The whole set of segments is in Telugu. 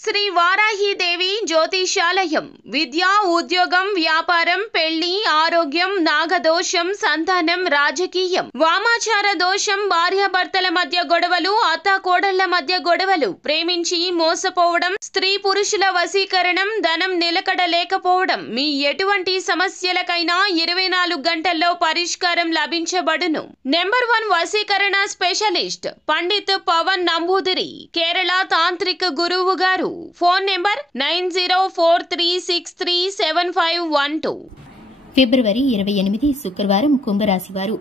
శ్రీ వారాహిదేవి జ్యోతిషాలయం విద్య, ఉద్యోగం, వ్యాపారం, పెళ్లి, ఆరోగ్యం, నాగదోషం, సంతానం, రాజకీయం, వామాచార దోషం, భార్యాభర్తల మధ్య గొడవలు, అత్తాకోడళ్ల మధ్య గొడవలు, ప్రేమించి మోసపోవడం, స్త్రీ పురుషుల వశీకరణం, ధనం నిలకడ లేకపోవడం, మీ ఎటువంటి సమస్యలకైనా 24 గంటల్లో పరిష్కారం లభించబడును. నెంబర్ 1 వశీకరణ స్పెషలిస్ట్ పండిత్ పవన్ నంబూదిరి, కేరళ తాంత్రిక గురువు గారు. Phone number 9043637512. ఫిబ్రవరి 28 శుక్రవారం కుంభరాశి వారు.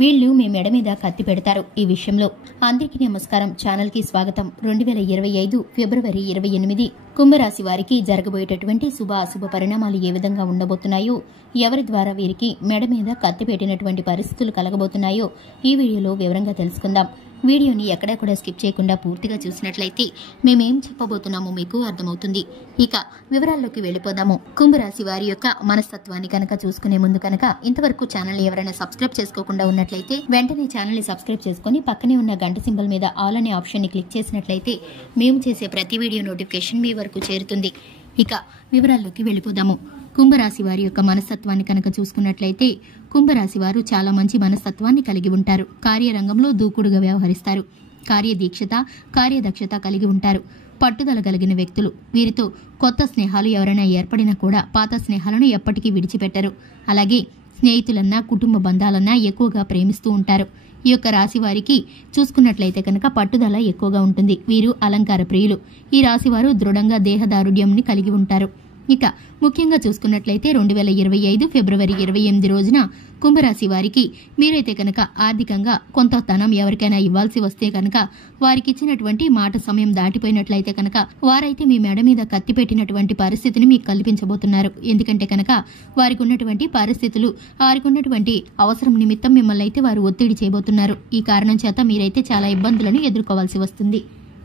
వీళ్లు మీ మెడ మీద కత్తి పెడతారు. ఈ విషయంలో అందరికీ నమస్కారం. ఛానల్ కి స్వాగతం. 2025 ఫిబ్రవరి 28 కుంభరాశి వారికి జరగబోయేటటువంటి శుభ అశుభ పరిణామాలు ఏ విధంగా ఉండబోతున్నాయో, ఎవరి ద్వారా వీరికి మెడ మీద కత్తి పెట్టినటువంటి పరిస్థితులు కలగబోతున్నాయో ఈ వీడియోలో వివరంగా తెలుసుకుందాం. వీడియోని ఎక్కడా స్కిప్ చేయకుండా పూర్తిగా చూసినట్లయితే మేమేం చెప్పబోతున్నామో మీకు అర్థమవుతుంది. ఇక వివరాల్లోకి వెళ్ళిపోదాము. కుంభరాశి వారి యొక్క మనస్తత్వాన్ని కనుక చూసుకునే ముందు కనుక ఇంతవరకు ఛానల్ ఎవరైనా సబ్స్క్రైబ్ చేసుకోకుండా ఉన్నట్లయితే వెంటనే ఛానల్ ని సబ్స్క్రైబ్ చేసుకుని పక్కనే ఉన్న గంట సింబల్ మీద ఆల్ అనే ఆప్షన్ ని క్లిక్ చేసినట్లయితే మేము చేసే ప్రతి వీడియో నోటిఫికేషన్ మీ వరకు చేరుతుంది. ఇక వివరాల్లోకి వెళ్ళిపోదాము. కుంభరాశి వారి యొక్క మనస్తత్వాన్ని కనుక చూసుకున్నట్లయితే కుంభరాశి వారు చాలా మంచి మనస్తత్వాన్ని కలిగి ఉంటారు. కార్యరంగంలో దూకుడుగా వ్యవహరిస్తారు. కార్యదక్షత కలిగి ఉంటారు. పట్టుదల కలిగిన వ్యక్తులు. వీరితో కొత్త స్నేహాలు ఎవరైనా ఏర్పడినా కూడా పాత స్నేహాలను ఎప్పటికీ విడిచిపెట్టరు. అలాగే స్నేహితులన్నా కుటుంబ బంధాలన్నా ఎక్కువగా ప్రేమిస్తూ ఉంటారు. ఈ యొక్క రాశి వారికి చూసుకున్నట్లయితే కనుక పట్టుదల ఎక్కువగా ఉంటుంది. వీరు అలంకార ప్రియులు. ఈ రాశి వారు దృఢంగా దేహదారుఢ్యంని కలిగి ఉంటారు. ఇక ముఖ్యంగా చూసుకున్నట్లయితే 2025 ఫిబ్రవరి 28 రోజున కుంభరాశి వారికి మీరైతే కనుక ఆర్థికంగా కొంత ధనం ఎవరికైనా ఇవ్వాల్సి వస్తే కనుక వారికి ఇచ్చినటువంటి మాట సమయం దాటిపోయినట్లయితే కనుక వారైతే మీ మెడ మీద కత్తి పెట్టినటువంటి పరిస్థితిని మీకు కల్పించబోతున్నారు. ఎందుకంటే కనుక వారికి ఉన్నటువంటి పరిస్థితులు, వారికి ఉన్నటువంటి అవసరం నిమిత్తం మిమ్మల్ని అయితే వారు ఒత్తిడి చేయబోతున్నారు. ఈ కారణం చేత మీరైతే చాలా ఇబ్బందులను ఎదుర్కోవాల్సి వస్తుంది.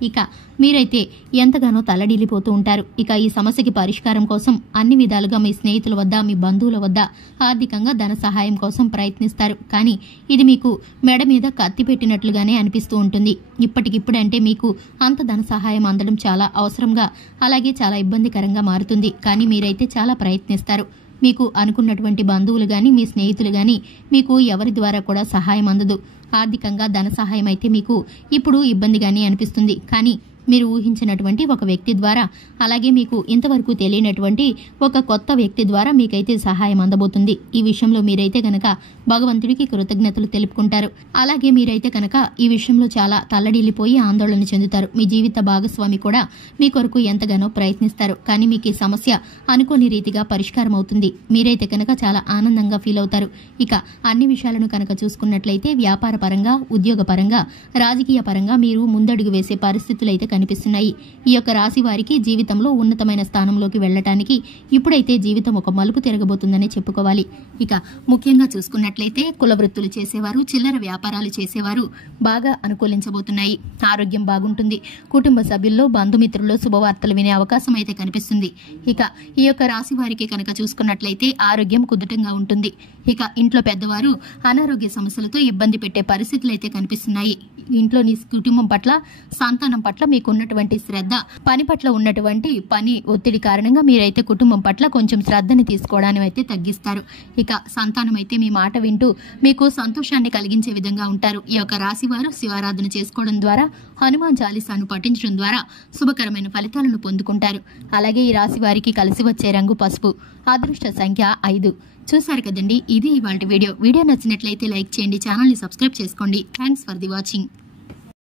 ఇక మీరైతే ఎంతగానో తల్లడిల్లిపోతూ ఉంటారు. ఇక ఈ సమస్యకి పరిష్కారం కోసం అన్ని విధాలుగా మీ స్నేహితుల వద్ద, మీ బంధువుల వద్ద ఆర్థికంగా ధన సహాయం కోసం ప్రయత్నిస్తారు. కానీ ఇది మీకు మెడ మీద కత్తి పెట్టినట్లుగానే అనిపిస్తూ ఉంటుంది. ఇప్పటికిప్పుడంటే మీకు అంత ధన సహాయం అందడం చాలా అవసరంగా, అలాగే చాలా ఇబ్బందికరంగా మారుతుంది. కానీ మీరైతే చాలా ప్రయత్నిస్తారు. మీకు అనుకున్నటువంటి బంధువులు గాని, మీ స్నేహితులు గాని మీకు ఎవరి ద్వారా కూడా సహాయం అందదు. ఆర్థికంగా ధన సహాయం అయితే మీకు ఇప్పుడు ఇబ్బందిగానే అనిపిస్తుంది. కానీ మీరు ఊహించినటువంటి ఒక వ్యక్తి ద్వారా, అలాగే మీకు ఇంతవరకు తెలియనటువంటి ఒక కొత్త వ్యక్తి ద్వారా మీకైతే సహాయం అందబోతుంది. ఈ విషయంలో మీరైతే కనుక భగవంతుడికి కృతజ్ఞతలు తెలుపుకుంటారు. అలాగే మీరైతే కనుక ఈ విషయంలో చాలా తల్లడిల్లిపోయి ఆందోళన చెందుతారు. మీ జీవిత భాగస్వామి కూడా మీ కొరకు ఎంతగానో ప్రయత్నిస్తారు. కానీ మీకు ఈ సమస్య అనుకోని రీతిగా పరిష్కారం అవుతుంది. మీరైతే కనుక చాలా ఆనందంగా ఫీల్ అవుతారు. ఇక అన్ని విషయాలను కనుక చూసుకున్నట్లయితే వ్యాపార పరంగా, ఉద్యోగ పరంగా, రాజకీయ పరంగా మీరు ముందడుగు వేసే పరిస్థితులు అయితే కనిపిస్తున్నాయి. ఈ యొక్క రాశి వారికి జీవితంలో ఉన్నతమైన స్థానంలోకి వెళ్లటానికి ఇప్పుడైతే జీవితం ఒక మలుపు తిరగబోతుందని చెప్పుకోవాలి. ఇక ముఖ్యంగా చూసుకున్నట్లయితే కుల వృత్తులు చేసేవారు, చిల్లర వ్యాపారాలు చేసేవారు బాగా అనుకూలించబోతున్నాయి. ఆరోగ్యం బాగుంటుంది. కుటుంబ సభ్యుల్లో, బంధుమిత్రుల్లో శుభవార్తలు వినే అవకాశం అయితే కనిపిస్తుంది. ఇక ఈ యొక్క రాశి వారికి కనుక చూసుకున్నట్లయితే ఆరోగ్యం కుదుటంగా ఉంటుంది. ఇక ఇంట్లో పెద్దవారు అనారోగ్య సమస్యలతో ఇబ్బంది పెట్టే పరిస్థితులు అయితే కనిపిస్తున్నాయి. ఇంట్లోని కుటుంబం పట్ల, సంతానం పట్ల మీకు ఉన్నటువంటి శ్రద్ధ, పని పట్ల ఉన్నటువంటి పని ఒత్తిడి కారణంగా మీరైతే కుటుంబం పట్ల కొంచెం శ్రద్ధని తీసుకోవడాన్ని అయితే తగ్గిస్తారు. ఇక సంతానం అయితే మీ మాట వింటూ మీకు సంతోషాన్ని కలిగించే విధంగా ఉంటారు. ఈ యొక్క రాశి వారు శివారాధన చేసుకోవడం ద్వారా, హనుమాన్ చాలీసాను పఠించడం ద్వారా శుభకరమైన ఫలితాలను పొందుకుంటారు. అలాగే ఈ రాశి వారికి కలిసి వచ్చే రంగు పసుపు. అదృష్ట సంఖ్య 5. చూసారు కదండి, ఇది ఇవాల్టి వీడియో. వీడియో నచ్చినట్లయితే లైక్ చేయండి, ఛానల్ ని సబ్స్క్రైబ్ చేసుకోండి. Thanks for the watching.